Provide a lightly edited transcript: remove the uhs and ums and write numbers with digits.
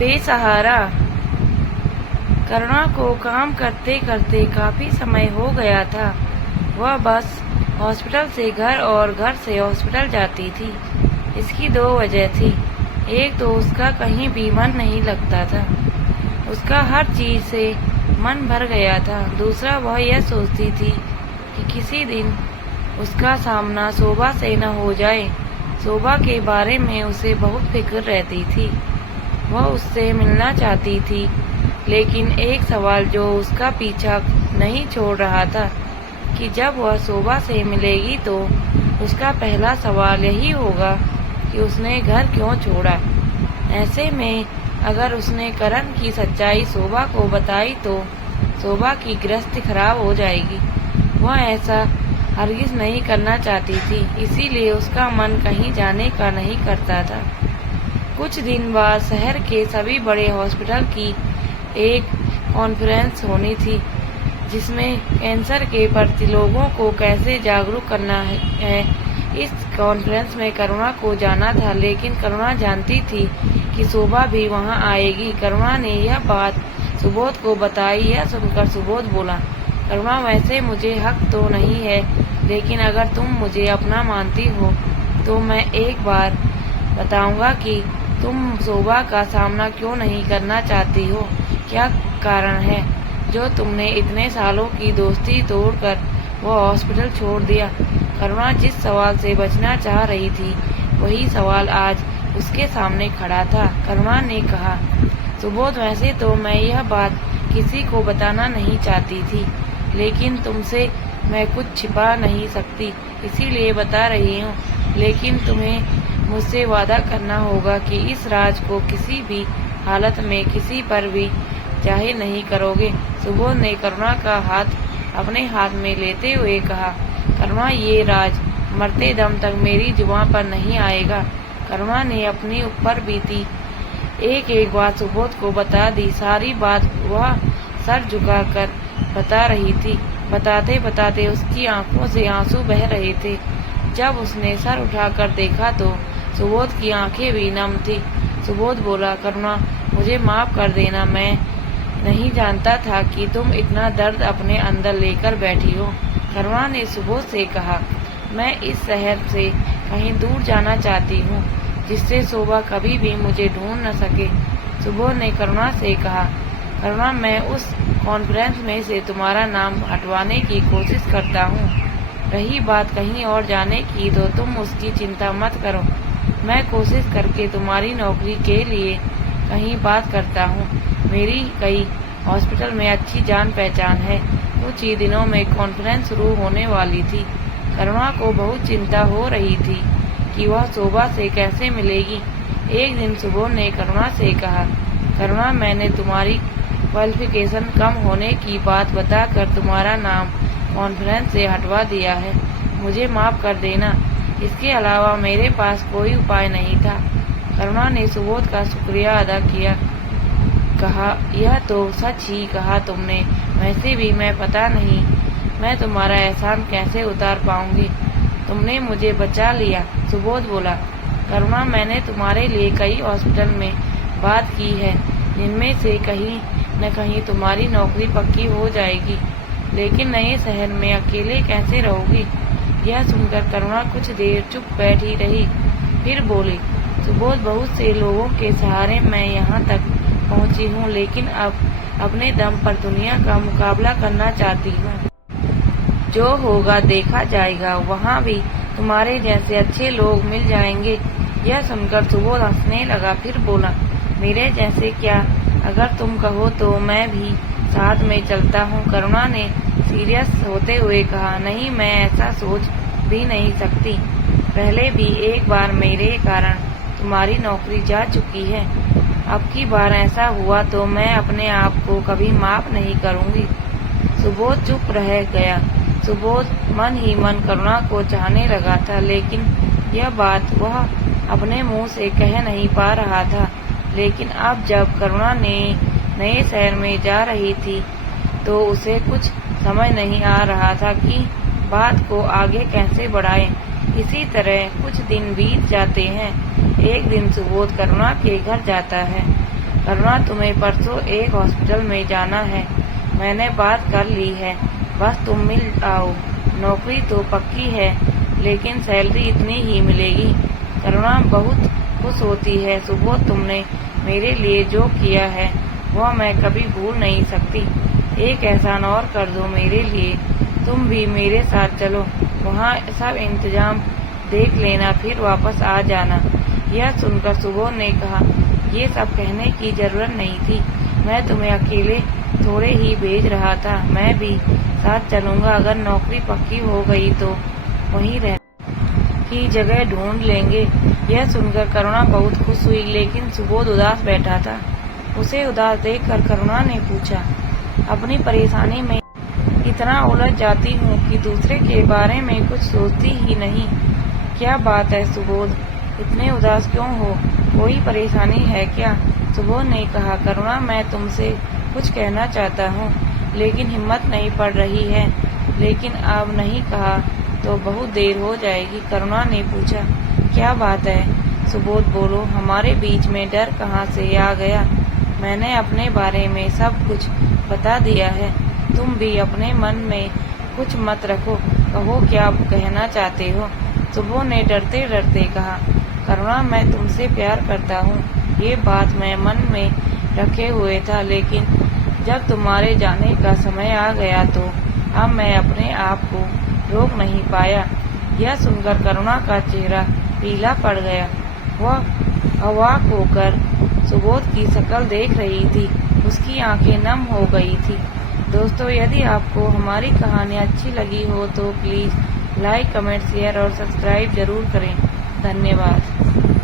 बेसहारा। करुणा को काम करते करते काफी समय हो गया था। वह बस हॉस्पिटल से घर और घर से हॉस्पिटल जाती थी। इसकी दो वजह थी। एक तो उसका कहीं भी मन नहीं लगता था, उसका हर चीज से मन भर गया था। दूसरा, वह यह सोचती थी कि किसी दिन उसका सामना शोभा से न हो जाए। शोभा के बारे में उसे बहुत फिक्र रहती थी। वह उससे मिलना चाहती थी, लेकिन एक सवाल जो उसका पीछा नहीं छोड़ रहा था कि जब वह शोभा से मिलेगी तो उसका पहला सवाल यही होगा कि उसने घर क्यों छोड़ा। ऐसे में अगर उसने करण की सच्चाई शोभा को बताई तो शोभा की गृहस्थी खराब हो जाएगी। वह ऐसा हरगिज नहीं करना चाहती थी, इसीलिए उसका मन कहीं जाने का नहीं करता था। कुछ दिन बाद शहर के सभी बड़े हॉस्पिटल की एक कॉन्फ्रेंस होनी थी, जिसमें कैंसर के प्रति लोगों को कैसे जागरूक करना है। इस कॉन्फ्रेंस में करुणा को जाना था, लेकिन करुणा जानती थी कि शोभा भी वहां आएगी। करुणा ने यह बात सुबोध को बताई। यह सुनकर सुबोध बोला, करुणा, वैसे मुझे हक तो नहीं है, लेकिन अगर तुम मुझे अपना मानती हो तो मैं एक बार बताऊंगा कि तुम शोभा का सामना क्यों नहीं करना चाहती हो। क्या कारण है जो तुमने इतने सालों की दोस्ती तोड़कर वो हॉस्पिटल छोड़ दिया। करुणा जिस सवाल से बचना चाह रही थी, वही सवाल आज उसके सामने खड़ा था। करुणा ने कहा, सुबोध, वैसे तो मैं यह बात किसी को बताना नहीं चाहती थी, लेकिन तुमसे मैं कुछ छिपा नहीं सकती, इसीलिए बता रही हूँ। लेकिन तुम्हें मुझसे वादा करना होगा कि इस राज को किसी भी हालत में किसी पर भी जाहिर नहीं करोगे। सुबोध ने करुणा का हाथ अपने हाथ में लेते हुए कहा, करुणा, ये राज मरते दम तक मेरी जुबान पर नहीं आएगा। करुणा ने अपनी ऊपर बीती एक एक बात सुबोध को बता दी। सारी बात वह सर झुकाकर बता रही थी। बताते बताते उसकी आंखों से आंसू बह रहे थे। जब उसने सर उठाकर देखा तो सुबोध की आंखें भी नम थी। सुबोध बोला, करुणा, मुझे माफ कर देना, मैं नहीं जानता था कि तुम इतना दर्द अपने अंदर लेकर बैठी हो। करुणा ने सुबोध से कहा, मैं इस शहर से कहीं दूर जाना चाहती हूँ, जिससे शोभा कभी भी मुझे ढूंढ न सके। सुबोध ने करुणा से कहा, करुणा, मैं उस कॉन्फ्रेंस में से तुम्हारा नाम हटवाने की कोशिश करता हूँ। रही बात कहीं और जाने की तो तुम उसकी चिंता मत करो। मैं कोशिश करके तुम्हारी नौकरी के लिए कहीं बात करता हूँ। मेरी कई हॉस्पिटल में अच्छी जान पहचान है। कुछ ही दिनों में कॉन्फ्रेंस शुरू होने वाली थी। करुणा को बहुत चिंता हो रही थी कि वह शोभा से कैसे मिलेगी। एक दिन सुबोध ने करुणा से कहा, करुणा, मैंने तुम्हारी क्वालिफिकेशन कम होने की बात बताकर तुम्हारा नाम कॉन्फ्रेंस से हटवा दिया है। मुझे माफ कर देना। इसके अलावा मेरे पास कोई उपाय नहीं था। करुणा ने सुबोध का शुक्रिया अदा किया। कहा, यह तो सच ही कहा तुमने। वैसे भी मैं पता नहीं मैं तुम्हारा एहसान कैसे उतार पाऊंगी। तुमने मुझे बचा लिया। सुबोध बोला, करुणा, मैंने तुम्हारे लिए कई हॉस्पिटल में बात की है, जिनमें से कहीं न कहीं तुम्हारी नौकरी पक्की हो जाएगी, लेकिन नए शहर में अकेले कैसे रहोगी। यह सुनकर करुणा कुछ देर चुप बैठी रही, फिर बोली, सुबोध, बहुत से लोगों के सहारे मैं यहाँ तक पहुँची हूँ, लेकिन अब अपने दम पर दुनिया का मुकाबला करना चाहती हूँ। जो होगा देखा जाएगा। वहाँ भी तुम्हारे जैसे अच्छे लोग मिल जाएंगे। यह सुनकर सुबोध हंसने लगा, फिर बोला, मेरे जैसे क्या? अगर तुम कहो तो मैं भी साथ में चलता हूँ। करुणा ने सीरियस होते हुए कहा, नहीं, मैं ऐसा सोच भी नहीं सकती। पहले भी एक बार मेरे कारण तुम्हारी नौकरी जा चुकी है। अब की बार ऐसा हुआ तो मैं अपने आप को कभी माफ नहीं करूँगी। सुबोध चुप रह गया। सुबोध मन ही मन करुणा को चाहने लगा था, लेकिन यह बात वह अपने मुंह से कह नहीं पा रहा था। लेकिन अब जब करुणा ने नए शहर में जा रही थी तो उसे कुछ समझ नहीं आ रहा था कि बात को आगे कैसे बढ़ाए। इसी तरह कुछ दिन बीत जाते हैं। एक दिन सुबोध करुणा के घर जाता है। करुणा, तुम्हें परसों एक हॉस्पिटल में जाना है। मैंने बात कर ली है, बस तुम मिल आओ। नौकरी तो पक्की है, लेकिन सैलरी इतनी ही मिलेगी। करुणा बहुत खुश होती है। सुबोध, तुमने मेरे लिए जो किया है वह मैं कभी भूल नहीं सकती। एक एहसान और कर दो मेरे लिए, तुम भी मेरे साथ चलो, वहाँ सब इंतजाम देख लेना, फिर वापस आ जाना। यह सुनकर सुबोध ने कहा, ये सब कहने की जरूरत नहीं थी, मैं तुम्हें अकेले थोड़े ही भेज रहा था, मैं भी साथ चलूंगा। अगर नौकरी पक्की हो गई तो वहीं रहने की जगह ढूंढ लेंगे। यह सुनकर करुणा बहुत खुश हुई, लेकिन सुबोध उदास बैठा था। उसे उदास देखकर करुणा ने पूछा, अपनी परेशानी में इतना उलझ जाती हूँ कि दूसरे के बारे में कुछ सोचती ही नहीं। क्या बात है सुबोध, इतने उदास क्यों हो? कोई परेशानी है क्या? सुबोध ने कहा, करुणा, मैं तुमसे कुछ कहना चाहता हूँ, लेकिन हिम्मत नहीं पड़ रही है। लेकिन अब नहीं कहा तो बहुत देर हो जाएगी। करुणा ने पूछा, क्या बात है? सुबोध, बोलो, हमारे बीच में डर कहाँ से आ गया? मैंने अपने बारे में सब कुछ बता दिया है, तुम भी अपने मन में कुछ मत रखो, कहो क्या कहना चाहते हो। सुबोध ने डरते डरते कहा, करुणा, मैं तुमसे प्यार करता हूँ, ये बात मैं मन में रखे हुए था, लेकिन जब तुम्हारे जाने का समय आ गया तो अब मैं अपने आप को रोक नहीं पाया। यह सुनकर करुणा का चेहरा पीला पड़ गया। वह अवाक होकर सुबोध की शक्ल देख रही थी, उसकी आंखें नम हो गई थी। दोस्तों, यदि आपको हमारी कहानी अच्छी लगी हो तो प्लीज़ लाइक, कमेंट, शेयर और सब्सक्राइब जरूर करें। धन्यवाद।